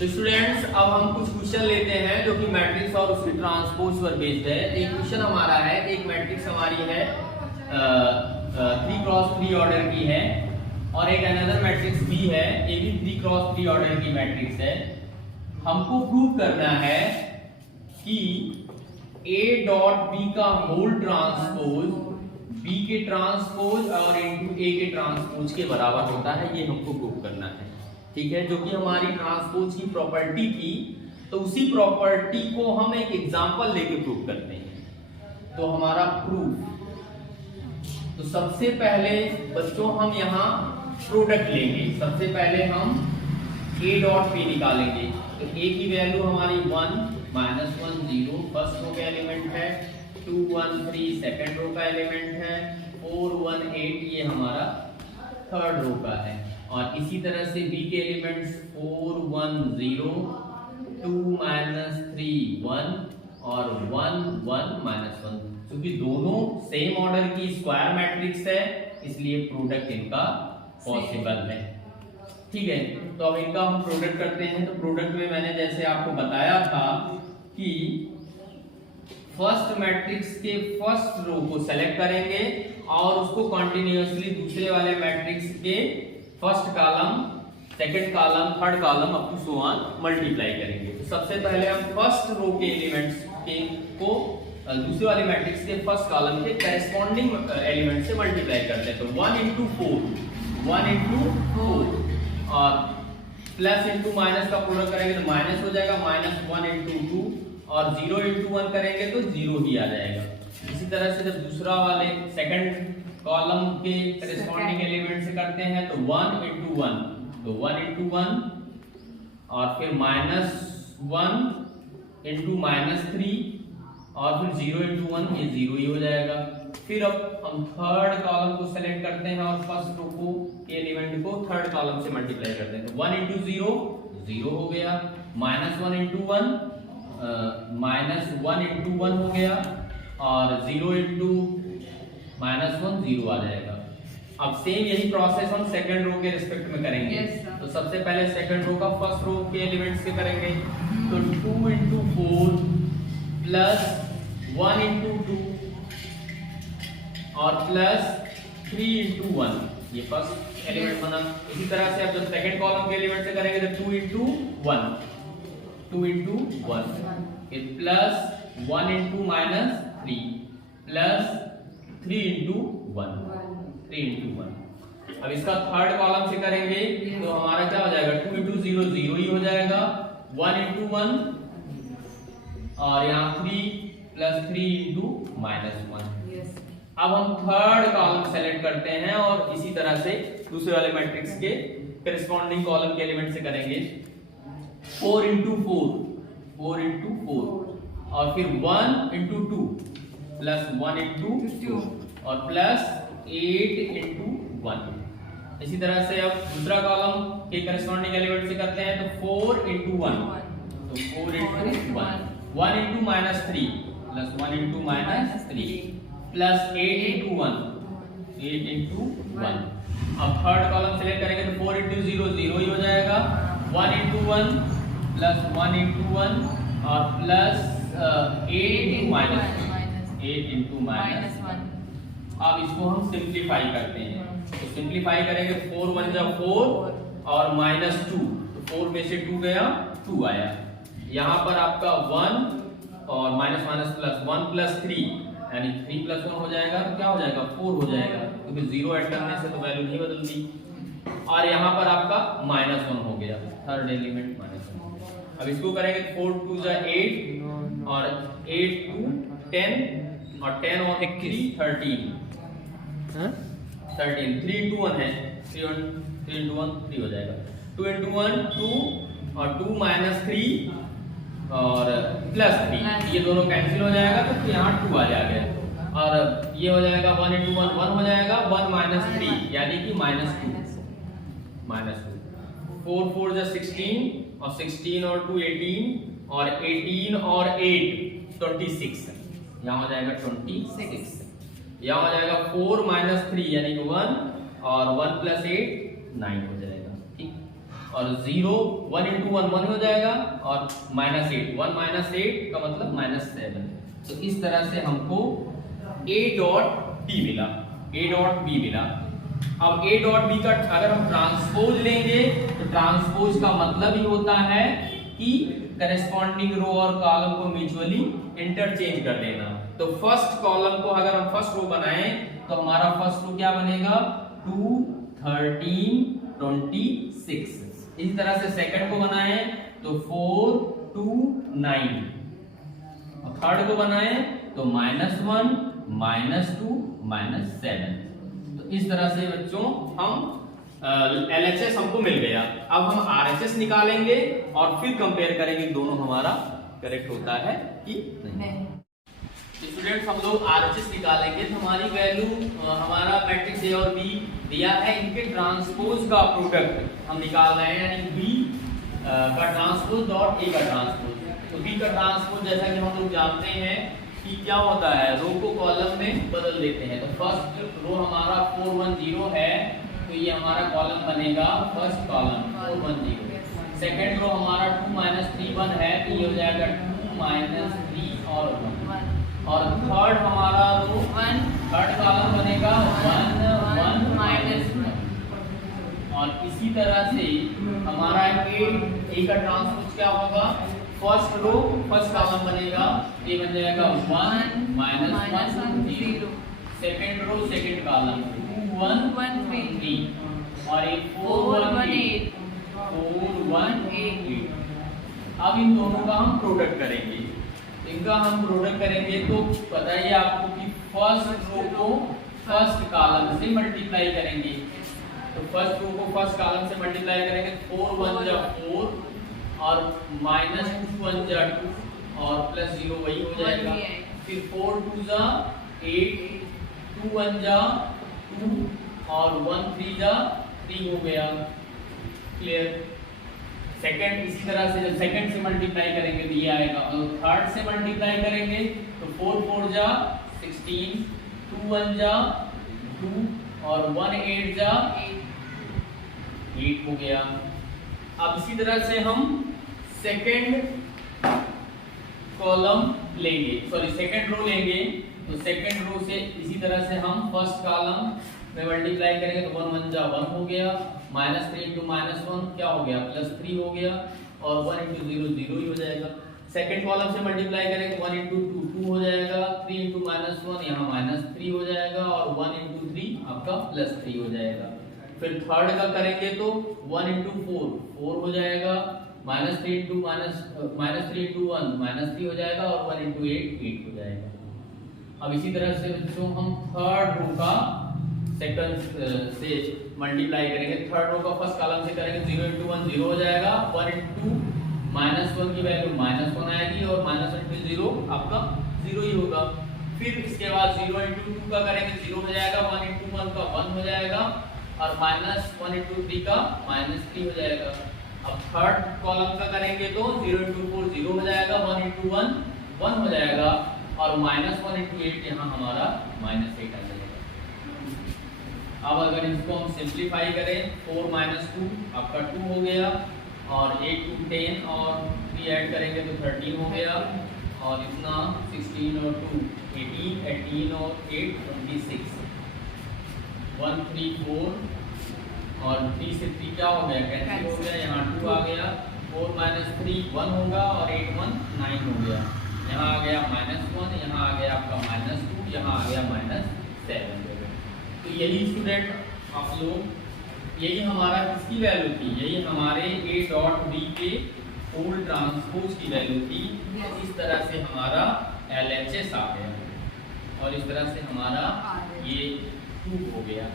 तो स्टूडेंट्स अब हम कुछ क्वेश्चन लेते हैं जो कि मैट्रिक्स और उसकी ट्रांसपोज पर बेस्ड है। एक क्वेश्चन हमारा है, एक मैट्रिक्स हमारी है 3x3 ऑर्डर की है और एक अनदर मैट्रिक्स भी है, ये भी 3x3 ऑर्डर की मैट्रिक्स है। हमको प्रूव करना है कि A डॉट B का होल ट्रांसपोज B के ट्रांसपोज और इनटू A के ट्रांसपोज के बराबर होता है, ये हमको प्रूव करना है। ठीक है, जो कि हमारी ट्रांसपोज की प्रॉपर्टी थी, तो उसी प्रॉपर्टी को हम एक एग्जांपल लेके प्रूव करते हैं। तो हमारा प्रूफ, तो सबसे पहले बच्चों हम यहाँ प्रोडक्ट लेंगे। सबसे पहले हम A डॉट P निकालेंगे। तो A की वैल्यू हमारी 1 -1 0 फर्स्ट रो का एलिमेंट है, 2 1 3 सेकंड रो का एलिमेंट है, 4 1 8 ये हमारा थर्ड रो का है। और इसी तरह से B के एलिमेंट्स 4 1 0 2 -3 1 और 1 1 -1। क्योंकि दोनों सेम ऑर्डर की स्क्वायर मैट्रिक्स है, इसलिए प्रोडक्ट इनका पॉसिबल है। ठीक है, तो अब इनका हम प्रोडक्ट करते हैं। तो प्रोडक्ट में मैंने जैसे आपको बताया था कि फर्स्ट मैट्रिक्स के फर्स्ट रो को सेलेक्ट करेंगे और उसको कंटिन्यूअसली दूसरे वाले मैट्रिक्स के first column, second column, third column up to so on multiply करेंगे। तो सबसे पहले हम फर्स्ट रो के एलिमेंट्स के को दूसरे वाले मैट्रिक्स के फर्स्ट कॉलम के करेस्पॉन्डिंग एलिमेंट से मल्टीप्लाई करते हैं। तो 1 × 4 1 × 4 और प्लस इंटू माइनस का प्रोडक्ट करेंगे तो माइनस हो जाएगा, -1 × 2 और 0 × 1 करेंगे तो 0 ही आ जाएगा। इसी तरह से जब दूसरा वाले सेकंड कॉलम के करेस्पॉन्डिंग एलिमेंट से करते हैं तो 1 × 1 तो 1 × 1 और फिर -1 × -3 और फिर 0 × 1 ये 0 ही हो जाएगा। फिर अब हम थर्ड कॉलम को सेलेक्ट करते हैं और फर्स्ट रो को के एलिमेंट को थर्ड कॉलम से मल्टीप्लाई करते हैं। तो 1 × 0 0 हो गया, -1 × 1 -1 × 1 हो गया और 0 × -1 0 आ जाएगा। अब सेम यही प्रोसेस हम सेकंड रो के रिस्पेक्ट में करेंगे। तो सबसे पहले सेकंड रो का फर्स्ट रो के एलिमेंट्स से करेंगे। तो 2 × 4 प्लस 1 × 2 और प्लस 3 × 1 ये फर्स्ट एलिमेंट बना। इसी तरह से अब जब सेकंड कॉलम के एलिमेंट से करेंगे तो 2 × 1 2 × 1 फिर प्लस 1 × -3 प्लस 3 × 1 3 × 1। अब इसका थर्ड कॉलम से करेंगे तो हमारा क्या हो जाएगा, 2 × 0 0 ही हो जाएगा, 1 × 1 और यहाँ 3 प्लस 3 × -1। अब हम थर्ड कॉलम सेलेक्ट करते हैं और इसी तरह से दूसरे वाले मैट्रिक्स के करेस्पॉन्डिंग कॉलम के एलिमेंट से करेंगे। 4 × 4 और फिर 1 × 2 प्लस 1 × 2 और प्लस 8 × 1। इसी तरह से अब दूसरा कॉलम के करेस्पॉन्डिंग एलिमेंट से करते हैं तो 4 × 1 तो 4 × 1 1 × -3 प्लस 1 × -3 प्लस 8 × 1 8 × 1। अब थर्ड कॉलम सेलेक्ट करेंगे तो 4 × 0 0 ही हो जाएगा, 1 × 1 प्लस 1 × 1 और प्लस 8 × -1। अब इसको हम सिंप्लीफाई करते हैं। तो सिंप्लीफाई करेंगे 4 1 जा 4 और -2 तो 4 में से 2 गया 2 आया। यहाँ पर आपका 1 और माइनस प्लस 1 प्लस 3 यानी 3 + 1 हो जाएगा तो क्या हो जाएगा 4 हो जाएगा, क्योंकि 0 ऐड करने से तो वैल्यू नहीं बदलती। और यहाँ पर आपका -1 हो गया, थर्ड एलिमेंट -1। अब इसको करेंगे 4 2 जा 8 और 8 2 10 और 10 और 3 13 13 3 × 1 है 3 × 1 3 हो जाएगा, 2 × 1 2 और 2 -3 और प्लस 3 ये दोनों कैंसिल हो जाएगा तो यहाँ 2 आ जाएगा और ये हो जाएगा 1 × 1 1 हो जाएगा, 1 - 3 यानी कि -2 4 4 जा 16 और 16 और 2 18 और 18 और 8 26 यहाँ हो जाएगा 26। यहाँ हो जाएगा 4 - 3 यानी कि 1 और 1 + 8 9 हो जाएगा। ठीक, और 0 1 into 1 1 हो जाएगा और -8 1 - 8 का मतलब -7। तो इस तरह से हमको a डॉट b मिला, a डॉट b मिला। अब a डॉट b का अगर हम ट्रांसपोज लेंगे तो ट्रांसपोज का मतलब ही होता है कि करेस्पॉन्डिंग रो और कॉलम को म्यूचुअली इंटरचेंज कर देना। तो फर्स्ट कॉलम को अगर हम फर्स्ट रो बनाएं तो हमारा फर्स्ट रो क्या बनेगा 2 13 26। इसी तरह से सेकंड को बनाएं तो 4 2 9 और थर्ड को बनाएं तो -1 -2 -7। तो इस तरह से बच्चों हम LHS हमको मिल गया। अब हम RHS निकालेंगे और फिर कंपेयर करेंगे दोनों हमारा करेक्ट होता है कि नहीं। स्टूडेंट्स हम लोग RHS निकालेंगे तो हमारी वैल्यू हमारा मैट्रिक्स A और B दिया है, इनके ट्रांसपोज का प्रोडक्ट हम निकाल रहे हैं, यानी B का ट्रांसपोज डॉट A का ट्रांसपोज। तो B का ट्रांसपोज जैसा कि हम लोग जानते हैं कि क्या होता है, रो को कॉलम में बदल देते हैं। तो फर्स्ट रो हमारा 4 1 0 है तो ये हमारा कॉलम बनेगा फर्स्ट कॉलम 4 1 0। सेकंड रो हमारा 2 3 1 है तो ये हो जाएगा 2 3 और 1। और थर्ड हमारा रो 1 थर्ड कॉलम बनेगा 1 1 -1। और इसी तरह से हमारा ए का ट्रांसपोज क्या होगा, फर्स्ट रो फर्स्ट कॉलम बनेगा, ये बन जाएगा 1 -1 0। सेकंड रो सेकंड कॉलम 2 1 3 और एक 4 1 8 4 1 8। अब इन दोनों का हम प्रोडक्ट करेंगे। इनका हम प्रोडक्ट करेंगे तो बताइए आपको कि फर्स्ट रो को फर्स्ट कॉलम से मल्टीप्लाई करेंगे। तो फर्स्ट रो को फर्स्ट कॉलम से मल्टीप्लाई करेंगे 4 1 जा 4 और -2 1 जा 2 और +0 वही हो जाएगा। फिर 4 2 जा 8 2 1 जा 2 और 1 3 जा 3 हो गया। क्लियर। सेकंड इसी तरह से जब सेकंड से मल्टीप्लाई करेंगे तो ये आएगा, और थर्ड से मल्टीप्लाई करेंगे तो 4 4 जा 16 2 1 जा 2 और 1 8 जा 8 हो गया। अब इसी तरह से हम सेकंड कॉलम लेंगे, सॉरी सेकंड रो लेंगे। तो सेकंड रो से इसी तरह से हम फर्स्ट कॉलम में मल्टीप्लाई करेंगे तो 1 1 जा 1 हो गया, -3 into -1 क्या हो गया +3 हो गया और 1 into 0 0 ही हो जाएगा। सेकंड कॉलम से मल्टीप्लाई करेंगे 1 into 2 2 हो जाएगा, 3 into -1 यहाँ -3 हो जाएगा और 1 into 3 आपका +3 हो जाएगा। फिर थर्ड का करेंगे तो 1 into 4 4 हो जाएगा, -3 into 1 -3 हो जाएगा और 1 into 8 8 हो जाएगा। अब इसी तरह से बच्चों हम थर्ड रो का सेकंड से मल्टीप्लाई करेंगे। थर्ड रो का फर्स्ट कॉलम से करेंगे 0 into 1 0 हो जाएगा, 1 into -1 की वैल्यू -1 आएगी और -1 into 0 आपका 0 ही होगा। फिर इसके बाद 0 into 2 का करेंगे 0 हो जाएगा, 1 into 1 का 1 हो जाएगा और -1 into 3 का -3 हो जाएगा। अब थर्ड कॉलम का करेंगे तो 0 into 4 0 हो जाएगा, 1 into 1 1 हो जाएगा और -1 into 8 यहाँ हमारा -8 आ जाएगा। अब अगर इसको हम सिंपलीफाई करें 4 - 2 आपका 2 हो गया और 8 2 10 और 3 ऐड करेंगे तो 13 हो गया और इतना 16 और 2 18 18 और 8 26 1 3 4 और 3 से 3 क्या हो गया कैंसिल हो गया, यहाँ 2 आ गया, 4 - 3 1 होगा और 8 1 9 हो गया, यहाँ आ गया -1, यहाँ आ गया आपका -2, यहाँ आ गया -7। तो यही स्टूडेंट आप लोग यही हमारा किसकी वैल्यू थी, यही हमारे A डॉट B के होल ट्रांसपोज की वैल्यू थी। इस तरह से हमारा LHS आ गया और इस तरह से हमारा ये 2 हो गया।